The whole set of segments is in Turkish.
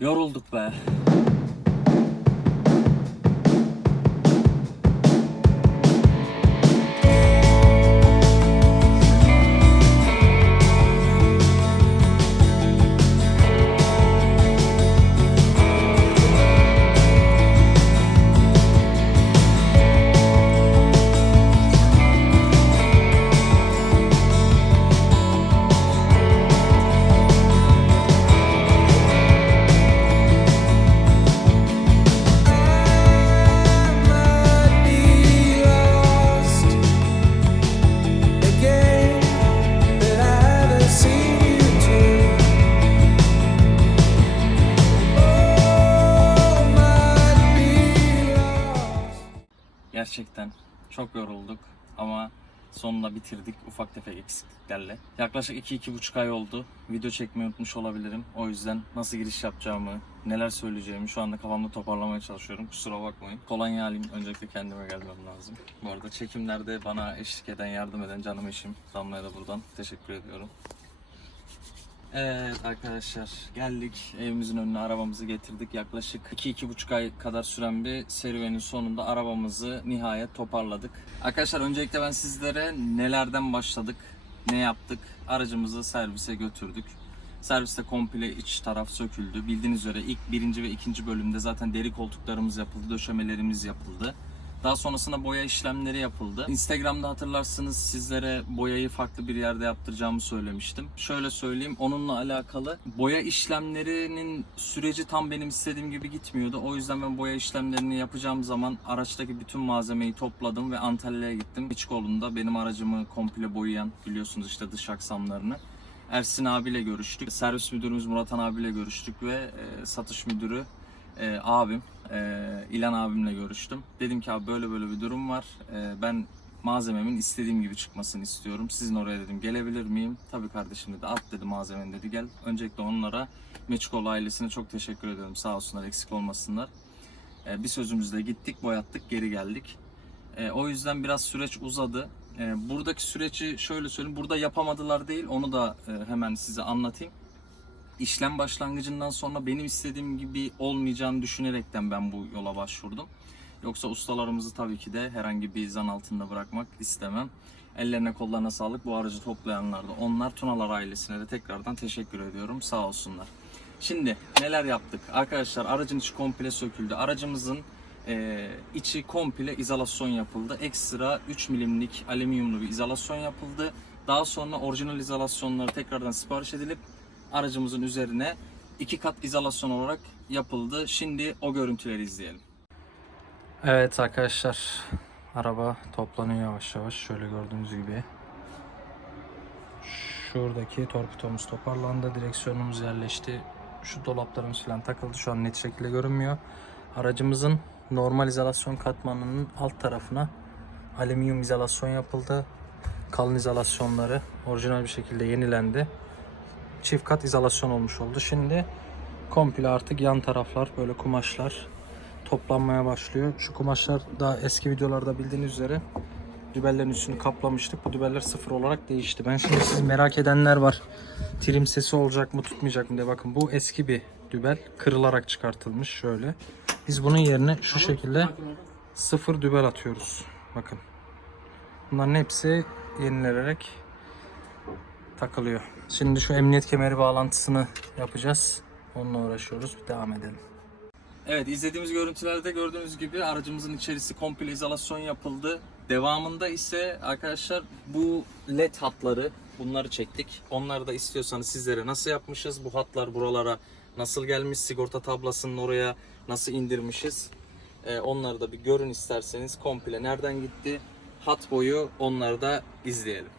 Yorulduk be. Gerçekten çok yorulduk ama sonunda bitirdik ufak tefek eksikliklerle. Yaklaşık 2-2,5 ay oldu. Video çekmeyi unutmuş olabilirim. O yüzden nasıl giriş yapacağımı, neler söyleyeceğimi şu anda kafamda toparlamaya çalışıyorum. Kusura bakmayın. Kolonya alayım. Öncelikle kendime gelmem lazım. Bu arada çekimlerde bana eşlik eden, yardım eden canım eşim Damla'ya da buradan teşekkür ediyorum. Evet arkadaşlar geldik evimizin önüne arabamızı getirdik. Yaklaşık 2-2,5 ay kadar süren bir serüvenin sonunda arabamızı nihayet toparladık. Arkadaşlar öncelikle ben sizlere nelerden başladık, ne yaptık, aracımızı servise götürdük. Serviste komple iç taraf söküldü. Bildiğiniz üzere ilk birinci ve ikinci bölümde zaten deri koltuklarımız yapıldı, döşemelerimiz yapıldı. Daha sonrasında boya işlemleri yapıldı. Instagram'da hatırlarsınız sizlere boyayı farklı bir yerde yaptıracağımı söylemiştim. Şöyle söyleyeyim onunla alakalı boya işlemlerinin süreci tam benim istediğim gibi gitmiyordu. O yüzden ben boya işlemlerini yapacağım zaman araçtaki bütün malzemeyi topladım ve Antalya'ya gittim. İçkolunda benim aracımı komple boyayan biliyorsunuz işte dış aksamlarını. Ersin abiyle görüştük. Servis müdürümüz Muratan abiyle görüştük ve e, satış müdürü e, abim e, İlan abimle görüştüm. Dedim ki abi böyle böyle bir durum var. E, ben malzememin istediğim gibi çıkmasını istiyorum. Sizin oraya dedim gelebilir miyim? Tabii kardeşim dedi at dedi malzemeni dedi gel. Öncelikle onlara Meçkol ailesine çok teşekkür ediyorum. Sağ olsunlar eksik olmasınlar. E, bir sözümüzle gittik boyattık geri geldik. E, o yüzden biraz süreç uzadı. E, buradaki süreci şöyle söyleyeyim. Burada yapamadılar değil onu da e, hemen size anlatayım işlem başlangıcından sonra benim istediğim gibi olmayacağını düşünerekten ben bu yola başvurdum. Yoksa ustalarımızı tabii ki de herhangi bir zan altında bırakmak istemem. Ellerine kollarına sağlık bu aracı toplayanlar da onlar Tunalar ailesine de tekrardan teşekkür ediyorum sağ olsunlar. Şimdi neler yaptık? Arkadaşlar aracın içi komple söküldü. Aracımızın e, içi komple izolasyon yapıldı. Ekstra 3 milimlik alüminyumlu bir izolasyon yapıldı. Daha sonra orijinal izolasyonları tekrardan sipariş edilip aracımızın üzerine iki kat izolasyon olarak yapıldı. Şimdi o görüntüleri izleyelim. Evet arkadaşlar araba toplanıyor yavaş yavaş şöyle gördüğünüz gibi. Şuradaki torpidomuz toparlandı, direksiyonumuz yerleşti. Şu dolaplarımız falan takıldı. Şu an net şekilde görünmüyor. Aracımızın normal izolasyon katmanının alt tarafına alüminyum izolasyon yapıldı. Kalın izolasyonları orijinal bir şekilde yenilendi çift kat izolasyon olmuş oldu. Şimdi komple artık yan taraflar böyle kumaşlar toplanmaya başlıyor. Şu kumaşlar da eski videolarda bildiğiniz üzere dübellerin üstünü kaplamıştık. Bu dübeller sıfır olarak değişti. Ben şimdi siz merak edenler var. Trim sesi olacak mı tutmayacak mı diye bakın. Bu eski bir dübel. Kırılarak çıkartılmış şöyle. Biz bunun yerine şu şekilde sıfır dübel atıyoruz. Bakın. Bunların hepsi yenilenerek takılıyor. Şimdi şu emniyet kemeri bağlantısını yapacağız. Onunla uğraşıyoruz. Bir devam edelim. Evet izlediğimiz görüntülerde gördüğünüz gibi aracımızın içerisi komple izolasyon yapıldı. Devamında ise arkadaşlar bu led hatları bunları çektik. Onları da istiyorsanız sizlere nasıl yapmışız? Bu hatlar buralara nasıl gelmiş? Sigorta tablasının oraya nasıl indirmişiz? Ee, onları da bir görün isterseniz komple nereden gitti? Hat boyu onları da izleyelim.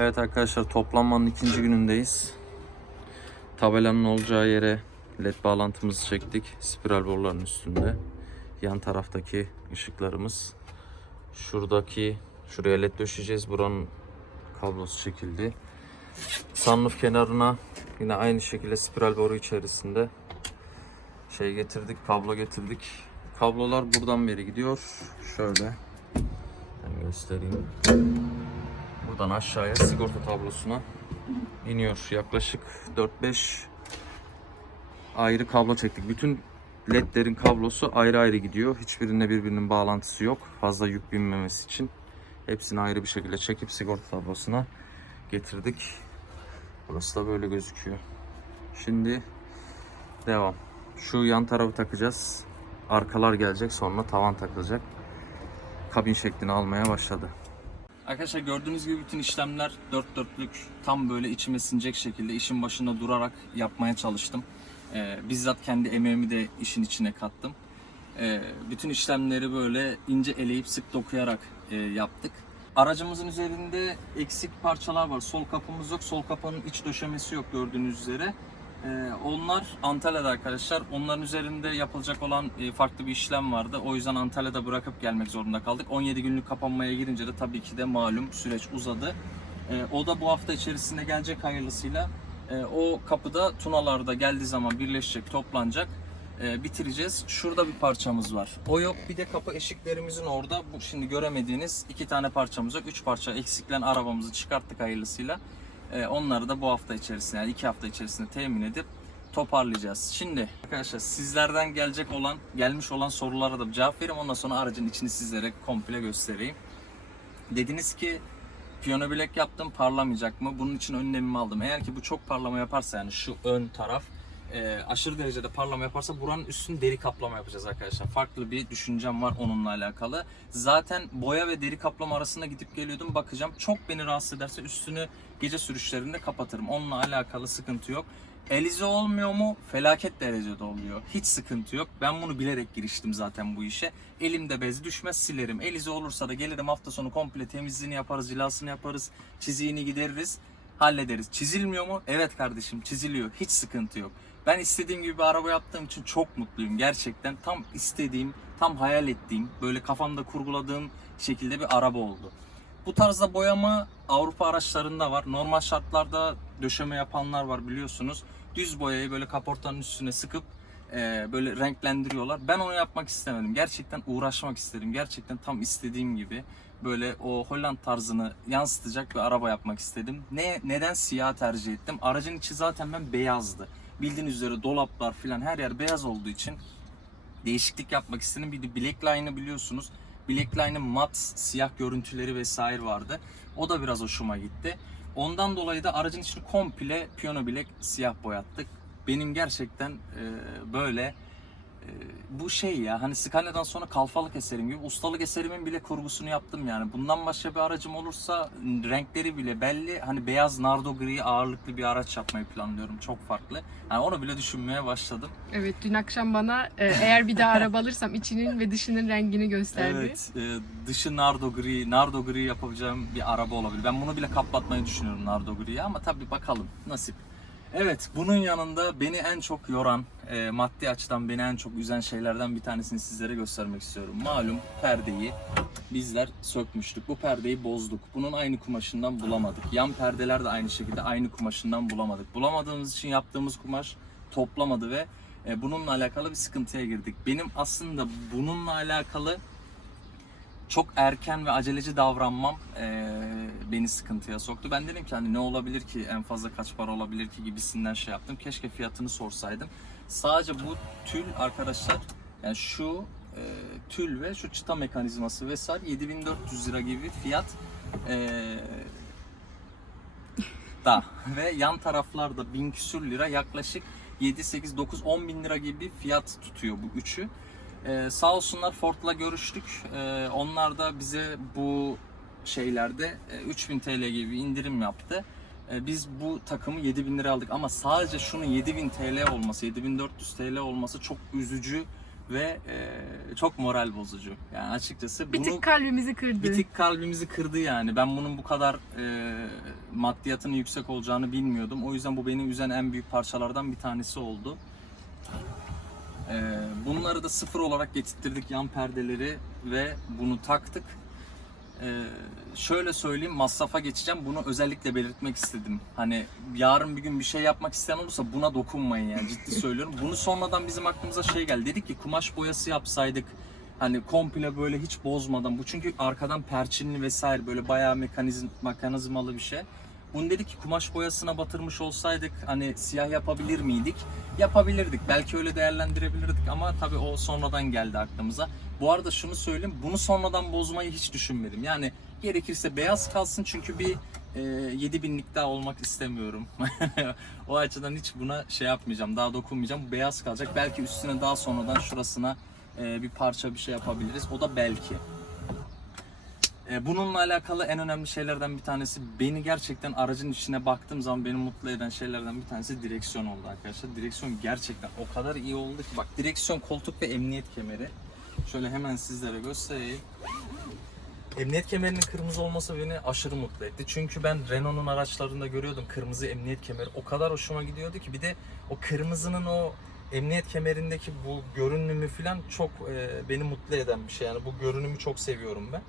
Evet arkadaşlar toplanmanın ikinci günündeyiz. Tabelanın olacağı yere led bağlantımızı çektik. Spiral boruların üstünde. Yan taraftaki ışıklarımız. Şuradaki şuraya led döşeceğiz. Buranın kablosu çekildi. Sunroof kenarına yine aynı şekilde spiral boru içerisinde şey getirdik, kablo getirdik. Kablolar buradan beri gidiyor. Şöyle ben göstereyim. Buradan aşağıya sigorta tablosuna iniyor. Yaklaşık 4-5 ayrı kablo çektik. Bütün ledlerin kablosu ayrı ayrı gidiyor. Hiçbirine birbirinin bağlantısı yok. Fazla yük binmemesi için. Hepsini ayrı bir şekilde çekip sigorta tablosuna getirdik. Burası da böyle gözüküyor. Şimdi devam. Şu yan tarafı takacağız. Arkalar gelecek sonra tavan takılacak. Kabin şeklini almaya başladı. Arkadaşlar gördüğünüz gibi bütün işlemler dört dörtlük tam böyle içime sinecek şekilde işin başında durarak yapmaya çalıştım. Ee, bizzat kendi emeğimi de işin içine kattım. Ee, bütün işlemleri böyle ince eleyip sık dokuyarak e, yaptık. Aracımızın üzerinde eksik parçalar var. Sol kapımız yok. Sol kapının iç döşemesi yok gördüğünüz üzere. Ee, onlar Antalya'da arkadaşlar. Onların üzerinde yapılacak olan e, farklı bir işlem vardı. O yüzden Antalya'da bırakıp gelmek zorunda kaldık. 17 günlük kapanmaya girince de tabii ki de malum süreç uzadı. Ee, o da bu hafta içerisinde gelecek hayırlısıyla. Ee, o kapıda tunalarda geldiği zaman birleşecek, toplanacak. Ee, bitireceğiz. Şurada bir parçamız var. O yok. Bir de kapı eşiklerimizin orada. Bu şimdi göremediğiniz iki tane parçamız yok. Üç parça eksiklen arabamızı çıkarttık hayırlısıyla. Ee, onları da bu hafta içerisinde yani iki hafta içerisinde temin edip toparlayacağız. Şimdi arkadaşlar sizlerden gelecek olan, gelmiş olan sorulara da cevap vereyim. Ondan sonra aracın içini sizlere komple göstereyim. Dediniz ki piyano bilek yaptım parlamayacak mı? Bunun için önlemimi aldım. Eğer ki bu çok parlama yaparsa yani şu ön taraf e, aşırı derecede parlama yaparsa buranın üstünü deri kaplama yapacağız arkadaşlar. Farklı bir düşüncem var onunla alakalı. Zaten boya ve deri kaplama arasında gidip geliyordum bakacağım. Çok beni rahatsız ederse üstünü gece sürüşlerinde kapatırım. Onunla alakalı sıkıntı yok. Elize olmuyor mu? Felaket derecede oluyor. Hiç sıkıntı yok. Ben bunu bilerek giriştim zaten bu işe. Elimde bez düşmez silerim. Elize olursa da gelirim hafta sonu komple temizliğini yaparız, cilasını yaparız, çiziğini gideririz, hallederiz. Çizilmiyor mu? Evet kardeşim çiziliyor. Hiç sıkıntı yok. Ben istediğim gibi bir araba yaptığım için çok mutluyum. Gerçekten tam istediğim, tam hayal ettiğim, böyle kafamda kurguladığım şekilde bir araba oldu. Bu tarzda boyama Avrupa araçlarında var. Normal şartlarda döşeme yapanlar var biliyorsunuz. Düz boyayı böyle kaportanın üstüne sıkıp e, böyle renklendiriyorlar. Ben onu yapmak istemedim. Gerçekten uğraşmak istedim. Gerçekten tam istediğim gibi böyle o Holland tarzını yansıtacak bir araba yapmak istedim. Ne neden siyah tercih ettim? Aracın içi zaten ben beyazdı. Bildiğiniz üzere dolaplar filan her yer beyaz olduğu için değişiklik yapmak istedim. Bir de Blackline'ı biliyorsunuz. Blackline'ın mat siyah görüntüleri vesaire vardı. O da biraz hoşuma gitti. Ondan dolayı da aracın içini komple piyano bilek siyah boyattık. Benim gerçekten böyle bu şey ya hani Scania'dan sonra kalfalık eserim gibi ustalık eserimin bile kurgusunu yaptım yani. Bundan başka bir aracım olursa renkleri bile belli. Hani beyaz nardo gri ağırlıklı bir araç yapmayı planlıyorum. Çok farklı. Yani onu bile düşünmeye başladım. Evet dün akşam bana e, eğer bir daha araba alırsam içinin ve dışının rengini gösterdi. Evet, e, dışı nardo gri, nardo gri yapabileceğim bir araba olabilir. Ben bunu bile kaplatmayı düşünüyorum nardo griye ama tabii bakalım nasip. Evet, bunun yanında beni en çok yoran, e, maddi açıdan beni en çok üzen şeylerden bir tanesini sizlere göstermek istiyorum. Malum perdeyi bizler sökmüştük. Bu perdeyi bozduk. Bunun aynı kumaşından bulamadık. Yan perdeler de aynı şekilde aynı kumaşından bulamadık. Bulamadığımız için yaptığımız kumaş toplamadı ve e, bununla alakalı bir sıkıntıya girdik. Benim aslında bununla alakalı çok erken ve aceleci davranmam e, beni sıkıntıya soktu. Ben dedim ki hani ne olabilir ki en fazla kaç para olabilir ki gibisinden şey yaptım. Keşke fiyatını sorsaydım. Sadece bu tül arkadaşlar yani şu e, tül ve şu çıta mekanizması vesaire 7400 lira gibi fiyat e, da ve yan taraflarda 1000 küsür lira yaklaşık 7, 8, 9, 10 bin lira gibi fiyat tutuyor bu üçü. Ee, sağ olsunlar Ford'la görüştük. Ee, onlar da bize bu şeylerde e, 3000 TL gibi bir indirim yaptı. Ee, biz bu takımı 7000 lira aldık ama sadece şunun 7000 TL olması, 7400 TL olması çok üzücü ve e, çok moral bozucu. Yani açıkçası Bir bunu tık kalbimizi kırdı. bir tık kalbimizi kırdı yani. Ben bunun bu kadar e, maddiyatının yüksek olacağını bilmiyordum. O yüzden bu beni üzen en büyük parçalardan bir tanesi oldu. E, bunları da sıfır olarak getirttirdik yan perdeleri ve bunu taktık. E, şöyle söyleyeyim masrafa geçeceğim. Bunu özellikle belirtmek istedim. Hani yarın bir gün bir şey yapmak isteyen olursa buna dokunmayın yani ciddi söylüyorum. Bunu sonradan bizim aklımıza şey geldi. Dedik ki kumaş boyası yapsaydık Hani komple böyle hiç bozmadan bu çünkü arkadan perçinli vesaire böyle bayağı mekanizm mekanizmalı bir şey. Bunu dedik ki kumaş boyasına batırmış olsaydık hani siyah yapabilir miydik? Yapabilirdik. Belki öyle değerlendirebilirdik ama tabii o sonradan geldi aklımıza. Bu arada şunu söyleyeyim. Bunu sonradan bozmayı hiç düşünmedim. Yani gerekirse beyaz kalsın çünkü bir e, 7000'lik daha olmak istemiyorum. o açıdan hiç buna şey yapmayacağım. Daha dokunmayacağım. Beyaz kalacak. Belki üstüne daha sonradan şurasına e, bir parça bir şey yapabiliriz. O da belki. E, Bununla alakalı en önemli şeylerden bir tanesi beni gerçekten aracın içine baktığım zaman beni mutlu eden şeylerden bir tanesi direksiyon oldu arkadaşlar. Direksiyon gerçekten o kadar iyi oldu ki bak direksiyon, koltuk ve emniyet kemeri. Şöyle hemen sizlere göstereyim. Emniyet kemerinin kırmızı olması beni aşırı mutlu etti. Çünkü ben Renault'un araçlarında görüyordum kırmızı emniyet kemeri. O kadar hoşuma gidiyordu ki bir de o kırmızının o emniyet kemerindeki bu görünümü falan çok e, beni mutlu eden bir şey. Yani bu görünümü çok seviyorum ben.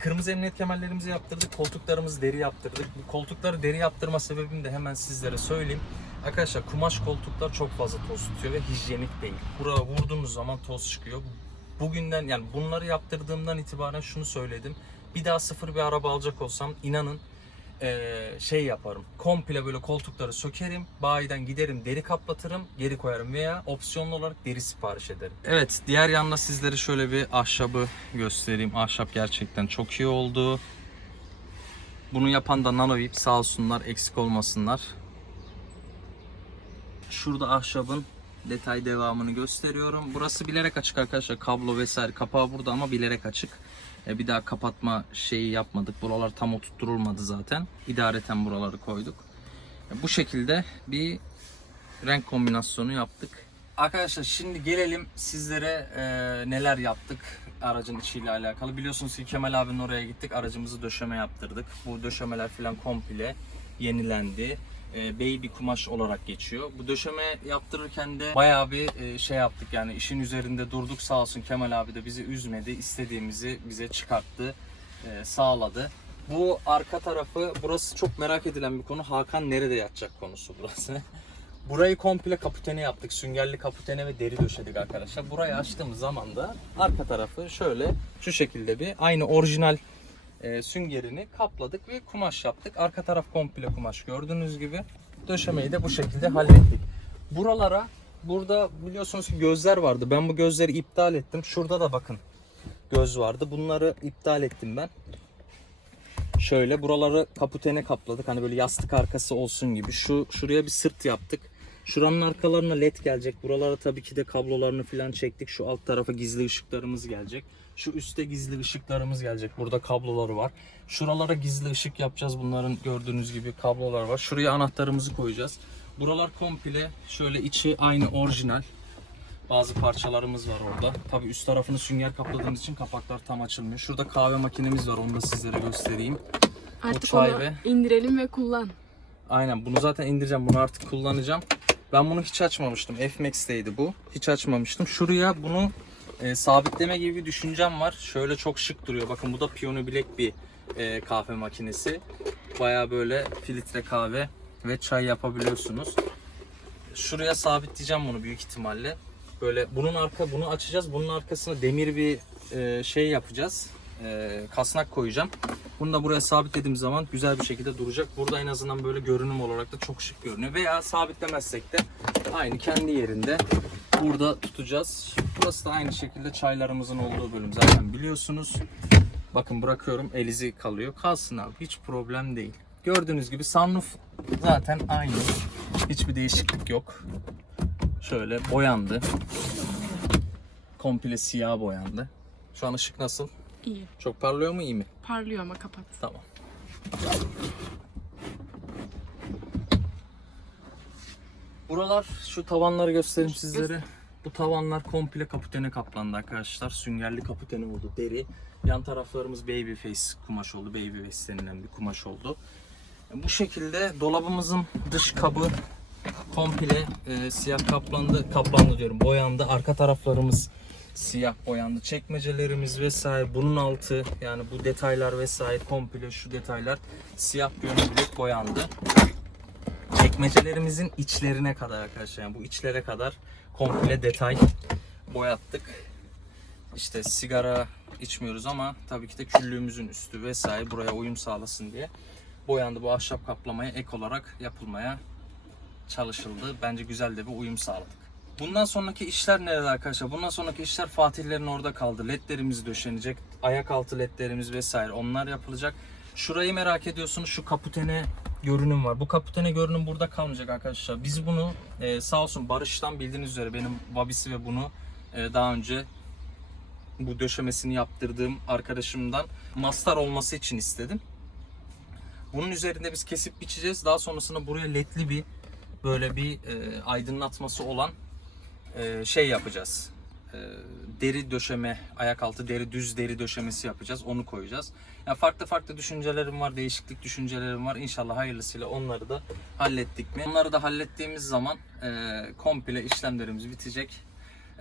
Kırmızı emniyet kemerlerimizi yaptırdık. Koltuklarımızı deri yaptırdık. Bu koltukları deri yaptırma sebebini de hemen sizlere söyleyeyim. Arkadaşlar kumaş koltuklar çok fazla toz tutuyor ve hijyenik değil. Buraya vurduğunuz zaman toz çıkıyor. Bugünden yani bunları yaptırdığımdan itibaren şunu söyledim. Bir daha sıfır bir araba alacak olsam inanın eee, şey yaparım. Komple böyle koltukları sökerim. Bayiden giderim deri kaplatırım. Geri koyarım veya opsiyonlu olarak deri sipariş ederim. Evet diğer yanda sizlere şöyle bir ahşabı göstereyim. Ahşap gerçekten çok iyi oldu. Bunu yapan da Nanovip sağ olsunlar eksik olmasınlar. Şurada ahşabın detay devamını gösteriyorum. Burası bilerek açık arkadaşlar. Kablo vesaire kapağı burada ama bilerek açık. E, bir daha kapatma şeyi yapmadık. Buralar tam oturtturulmadı zaten. İdareten buraları koyduk. E, bu şekilde bir renk kombinasyonu yaptık. Arkadaşlar şimdi gelelim sizlere e, neler yaptık aracın içiyle alakalı. Biliyorsunuz ki Kemal abinin oraya gittik. Aracımızı döşeme yaptırdık. Bu döşemeler falan komple yenilendi. E, baby kumaş olarak geçiyor. Bu döşeme yaptırırken de bayağı bir e, şey yaptık yani işin üzerinde durduk sağ olsun Kemal abi de bizi üzmedi. istediğimizi bize çıkarttı, e, sağladı. Bu arka tarafı burası çok merak edilen bir konu. Hakan nerede yatacak konusu burası. Burayı komple kaputene yaptık. Süngerli kaputene ve deri döşedik arkadaşlar. Burayı açtığımız zaman da arka tarafı şöyle şu şekilde bir aynı orijinal e, süngerini kapladık ve kumaş yaptık. Arka taraf komple kumaş gördüğünüz gibi. Döşemeyi de bu şekilde hallettik. Buralara burada biliyorsunuz ki gözler vardı. Ben bu gözleri iptal ettim. Şurada da bakın göz vardı. Bunları iptal ettim ben. Şöyle buraları kaputene kapladık. Hani böyle yastık arkası olsun gibi. Şu şuraya bir sırt yaptık. Şuranın arkalarına led gelecek. Buralara tabii ki de kablolarını falan çektik. Şu alt tarafa gizli ışıklarımız gelecek. Şu üstte gizli ışıklarımız gelecek. Burada kabloları var. Şuralara gizli ışık yapacağız. Bunların gördüğünüz gibi kablolar var. Şuraya anahtarımızı koyacağız. Buralar komple şöyle içi aynı orijinal. Bazı parçalarımız var orada. Tabii üst tarafını sünger kapladığımız için kapaklar tam açılmıyor. Şurada kahve makinemiz var. Onu da sizlere göstereyim. Artık çay onu ve- indirelim ve kullan. Aynen bunu zaten indireceğim. Bunu artık kullanacağım. Ben bunu hiç açmamıştım. F-Max'teydi bu. Hiç açmamıştım. Şuraya bunu e, sabitleme gibi bir düşüncem var. Şöyle çok şık duruyor. Bakın bu da Piyano Black bir e, kahve makinesi. Baya böyle filtre kahve ve çay yapabiliyorsunuz. Şuraya sabitleyeceğim bunu büyük ihtimalle. Böyle bunun arka bunu açacağız. Bunun arkasına demir bir e, şey yapacağız. E, kasnak koyacağım. Bunu da buraya sabitlediğim zaman güzel bir şekilde duracak. Burada en azından böyle görünüm olarak da çok şık görünüyor. Veya sabitlemezsek de aynı kendi yerinde burada tutacağız. Burası da aynı şekilde çaylarımızın olduğu bölüm zaten biliyorsunuz. Bakın bırakıyorum elizi kalıyor. Kalsın abi hiç problem değil. Gördüğünüz gibi sunroof zaten aynı. Hiçbir değişiklik yok. Şöyle boyandı. Komple siyah boyandı. Şu an ışık nasıl? İyi. Çok parlıyor mu iyi mi? Parlıyor ama kapat. Tamam. Buralar şu tavanları göstereyim sizlere. Bu tavanlar komple kaputene kaplandı arkadaşlar. Süngerli kaputene oldu deri. Yan taraflarımız baby face kumaş oldu. Baby face denilen bir kumaş oldu. Bu şekilde dolabımızın dış kabı komple e, siyah kaplandı. Kaplandı diyorum boyandı. Arka taraflarımız siyah boyandı. Çekmecelerimiz vesaire bunun altı yani bu detaylar vesaire komple şu detaylar siyah gönüllülük boyandı. Çekmecelerimizin içlerine kadar arkadaşlar yani bu içlere kadar komple detay boyattık. İşte sigara içmiyoruz ama tabii ki de küllüğümüzün üstü vesaire buraya uyum sağlasın diye. boyandı. Bu ahşap kaplamaya ek olarak yapılmaya çalışıldı. Bence güzel de bir uyum sağladık. Bundan sonraki işler nerede arkadaşlar? Bundan sonraki işler Fatihlerin orada kaldı. Ledlerimiz döşenecek. Ayak altı ledlerimiz vesaire onlar yapılacak. Şurayı merak ediyorsunuz. Şu kaputene görünüm var. Bu kaputene görünüm burada kalmayacak arkadaşlar. Biz bunu e, sağ olsun Barış'tan bildiğiniz üzere benim babisi ve bunu e, daha önce bu döşemesini yaptırdığım arkadaşımdan mastar olması için istedim. Bunun üzerinde biz kesip biçeceğiz. Daha sonrasında buraya ledli bir böyle bir e, aydınlatması olan e, şey yapacağız. E, deri döşeme, ayak altı deri düz deri döşemesi yapacağız. Onu koyacağız. Yani farklı farklı düşüncelerim var, değişiklik düşüncelerim var. İnşallah hayırlısıyla onları da hallettik mi? Onları da hallettiğimiz zaman e, komple işlemlerimiz bitecek.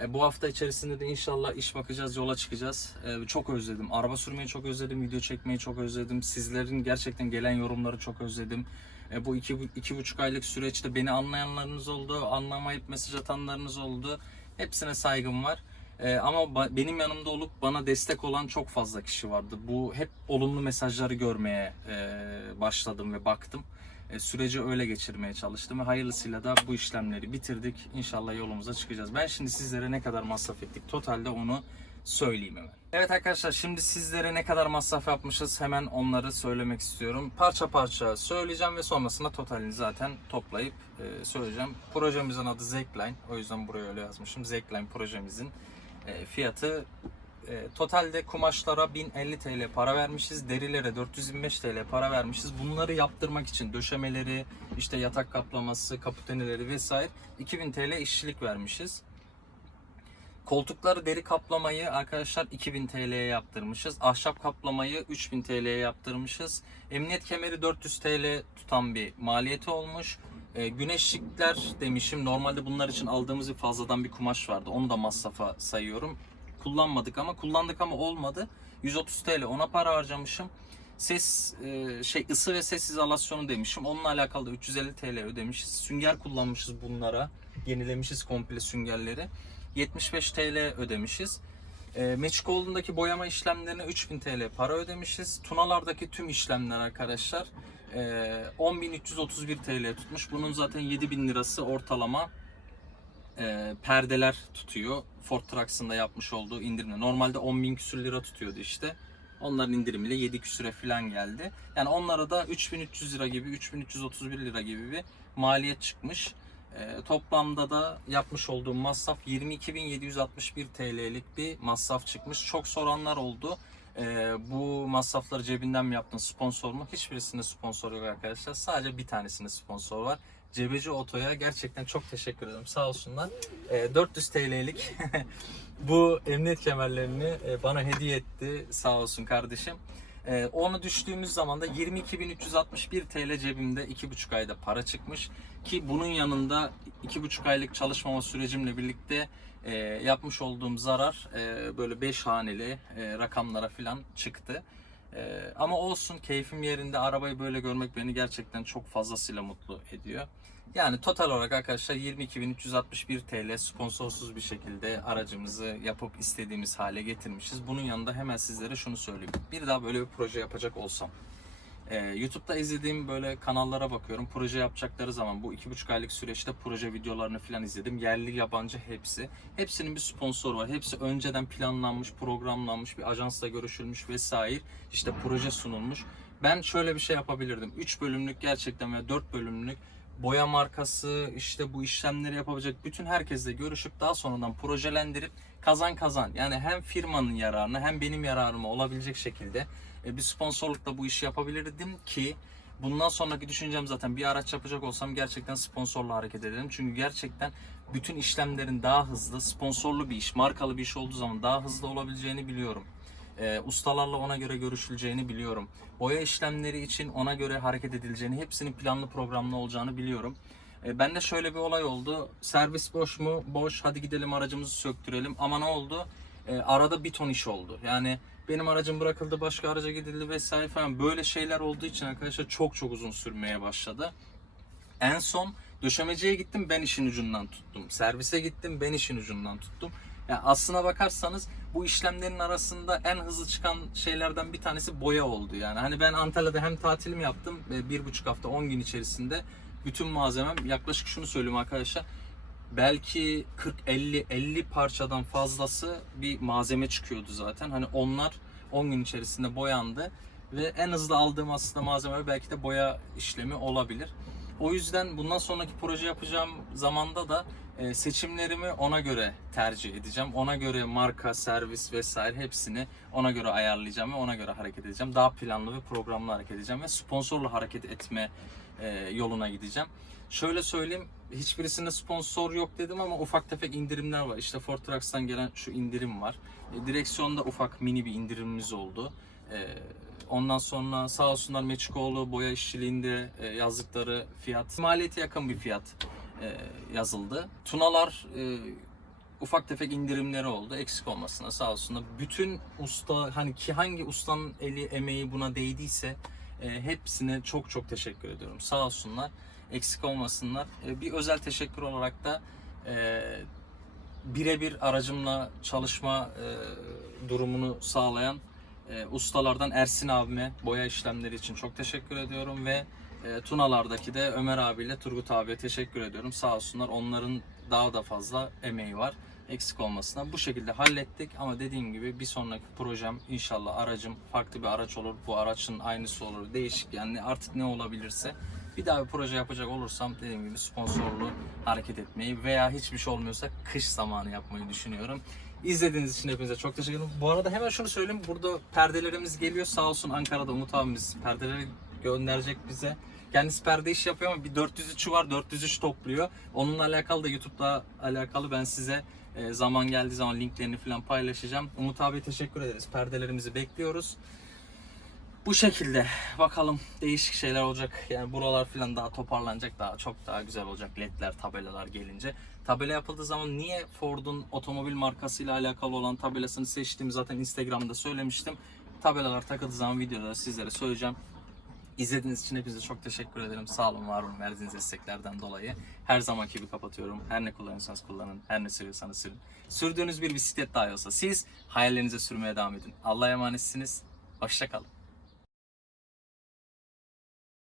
E, bu hafta içerisinde de inşallah iş bakacağız, yola çıkacağız. E, çok özledim. Araba sürmeyi çok özledim, video çekmeyi çok özledim. Sizlerin gerçekten gelen yorumları çok özledim. E, bu iki, iki buçuk aylık süreçte beni anlayanlarınız oldu, anlamayıp mesaj atanlarınız oldu. Hepsine saygım var. E, ama ba- benim yanımda olup bana destek olan çok fazla kişi vardı. Bu hep olumlu mesajları görmeye e, başladım ve baktım. E, süreci öyle geçirmeye çalıştım ve hayırlısıyla da bu işlemleri bitirdik. İnşallah yolumuza çıkacağız. Ben şimdi sizlere ne kadar masraf ettik totalde onu söyleyeyim hemen. Evet arkadaşlar şimdi sizlere ne kadar masraf yapmışız hemen onları söylemek istiyorum. Parça parça söyleyeceğim ve sonrasında totalini zaten toplayıp e, söyleyeceğim. Projemizin adı Zekline. O yüzden buraya öyle yazmışım. Zekline projemizin e, fiyatı e, totalde kumaşlara 1050 TL para vermişiz. Derilere 425 TL para vermişiz. Bunları yaptırmak için döşemeleri, işte yatak kaplaması, kaputeneleri vesaire 2000 TL işçilik vermişiz. Koltukları deri kaplamayı arkadaşlar 2000 TL'ye yaptırmışız. Ahşap kaplamayı 3000 TL'ye yaptırmışız. Emniyet kemeri 400 TL tutan bir maliyeti olmuş. E, güneşlikler demişim. Normalde bunlar için aldığımız bir fazladan bir kumaş vardı. Onu da masrafa sayıyorum. Kullanmadık ama kullandık ama olmadı. 130 TL ona para harcamışım. Ses e, şey ısı ve ses izolasyonu demişim. Onunla alakalı da 350 TL ödemişiz. Sünger kullanmışız bunlara. Yenilemişiz komple süngerleri. 75 TL ödemişiz. E, Meçikoğlu'ndaki boyama işlemlerine 3000 TL para ödemişiz. Tunalardaki tüm işlemler arkadaşlar e, 10.331 TL tutmuş. Bunun zaten 7000 lirası ortalama e, perdeler tutuyor. Ford Trucks'ın da yapmış olduğu indirimle. Normalde 10.000 küsür lira tutuyordu işte. Onların indirimiyle 7 küsüre falan geldi. Yani onlara da 3300 lira gibi, 3331 lira gibi bir maliyet çıkmış. E, toplamda da yapmış olduğum masraf 22.761 TL'lik bir masraf çıkmış. Çok soranlar oldu. E, bu masrafları cebinden mi yaptın, sponsor mu? Hiçbirisinde sponsor yok arkadaşlar. Sadece bir tanesinde sponsor var. Cebeci Oto'ya gerçekten çok teşekkür ederim. Sağ olsunlar. E, 400 TL'lik bu emniyet kemerlerini e, bana hediye etti. Sağ olsun kardeşim. E, onu düştüğümüz zaman da 22.361 TL cebimde 2,5 ayda para çıkmış. Ki bunun yanında 2,5 aylık çalışmama sürecimle birlikte e, yapmış olduğum zarar e, böyle 5 haneli e, rakamlara falan çıktı. E, ama olsun keyfim yerinde arabayı böyle görmek beni gerçekten çok fazlasıyla mutlu ediyor. Yani total olarak arkadaşlar 22.361 TL sponsorsuz bir şekilde aracımızı yapıp istediğimiz hale getirmişiz. Bunun yanında hemen sizlere şunu söyleyeyim. Bir daha böyle bir proje yapacak olsam. Ee, YouTube'da izlediğim böyle kanallara bakıyorum. Proje yapacakları zaman bu iki buçuk aylık süreçte proje videolarını falan izledim. Yerli yabancı hepsi. Hepsinin bir sponsoru var. Hepsi önceden planlanmış, programlanmış, bir ajansla görüşülmüş vesaire. İşte proje sunulmuş. Ben şöyle bir şey yapabilirdim. 3 bölümlük gerçekten veya 4 bölümlük boya markası işte bu işlemleri yapabilecek bütün herkesle görüşüp daha sonradan projelendirip kazan kazan yani hem firmanın yararına hem benim yararıma olabilecek şekilde e, bir sponsorlukla bu işi yapabilirdim ki bundan sonraki düşüncem zaten bir araç yapacak olsam gerçekten sponsorla hareket ederim. Çünkü gerçekten bütün işlemlerin daha hızlı, sponsorlu bir iş, markalı bir iş olduğu zaman daha hızlı olabileceğini biliyorum. E, ustalarla ona göre görüşüleceğini biliyorum. Boya işlemleri için ona göre hareket edileceğini, hepsinin planlı programlı olacağını biliyorum. E, bende şöyle bir olay oldu. Servis boş mu? Boş. Hadi gidelim aracımızı söktürelim. Ama ne oldu? E, arada bir ton iş oldu. Yani benim aracım bırakıldı, başka araca gidildi vesaire falan. Böyle şeyler olduğu için arkadaşlar çok çok uzun sürmeye başladı. En son döşemeciye gittim ben işin ucundan tuttum. Servise gittim ben işin ucundan tuttum. Ya aslına bakarsanız bu işlemlerin arasında en hızlı çıkan şeylerden bir tanesi boya oldu yani. Hani ben Antalya'da hem tatilimi yaptım e, bir buçuk hafta 10 gün içerisinde bütün malzemem yaklaşık şunu söyleyeyim arkadaşlar belki 40 50 50 parçadan fazlası bir malzeme çıkıyordu zaten. Hani onlar 10 gün içerisinde boyandı ve en hızlı aldığım aslında malzeme belki de boya işlemi olabilir. O yüzden bundan sonraki proje yapacağım zamanda da seçimlerimi ona göre tercih edeceğim. Ona göre marka, servis vesaire hepsini ona göre ayarlayacağım ve ona göre hareket edeceğim. Daha planlı ve programlı hareket edeceğim ve sponsorla hareket etme e, yoluna gideceğim. Şöyle söyleyeyim, hiçbirisinde sponsor yok dedim ama ufak tefek indirimler var. İşte Ford Trucks'tan gelen şu indirim var. E, direksiyonda ufak mini bir indirimimiz oldu. E, ondan sonra sağ olsunlar Meçikoğlu boya işçiliğinde yazdıkları fiyat, maliyete yakın bir fiyat yazıldı. Tunalar e, ufak tefek indirimleri oldu. Eksik olmasına sağ olsunlar. Bütün usta hani ki hangi ustanın eli emeği buna değdiyse e, hepsine çok çok teşekkür ediyorum. Sağ olsunlar. Eksik olmasınlar. E, bir özel teşekkür olarak da e, birebir aracımla çalışma e, durumunu sağlayan e, ustalardan Ersin abime boya işlemleri için çok teşekkür ediyorum ve e, Tunalardaki de Ömer abiyle Turgut abiye teşekkür ediyorum. Sağ olsunlar onların daha da fazla emeği var. Eksik olmasına. Bu şekilde hallettik ama dediğim gibi bir sonraki projem inşallah aracım farklı bir araç olur. Bu araçın aynısı olur. Değişik yani artık ne olabilirse. Bir daha bir proje yapacak olursam dediğim gibi sponsorlu hareket etmeyi veya hiçbir şey olmuyorsa kış zamanı yapmayı düşünüyorum. İzlediğiniz için hepinize çok teşekkür ederim. Bu arada hemen şunu söyleyeyim. Burada perdelerimiz geliyor. Sağ olsun Ankara'da Umut abimiz perdeleri gönderecek bize. Kendisi perde iş yapıyor ama bir 403'ü var. 403 topluyor. Onunla alakalı da YouTube'la alakalı ben size e, zaman geldiği zaman linklerini falan paylaşacağım. Umut abi teşekkür ederiz. Perdelerimizi bekliyoruz. Bu şekilde bakalım değişik şeyler olacak. Yani buralar falan daha toparlanacak. Daha çok daha güzel olacak ledler, tabelalar gelince. Tabela yapıldığı zaman niye Ford'un otomobil markasıyla alakalı olan tabelasını seçtiğimi zaten Instagram'da söylemiştim. Tabelalar takıldığı zaman videoda sizlere söyleyeceğim. İzlediğiniz için hepinize çok teşekkür ederim. Sağ olun, var olun verdiğiniz desteklerden dolayı. Her zamanki gibi kapatıyorum. Her ne kullanıyorsanız kullanın, her ne sürüyorsanız sürün. Sürdüğünüz bir bisiklet dahi olsa siz hayallerinize sürmeye devam edin. Allah'a emanetsiniz. Hoşçakalın.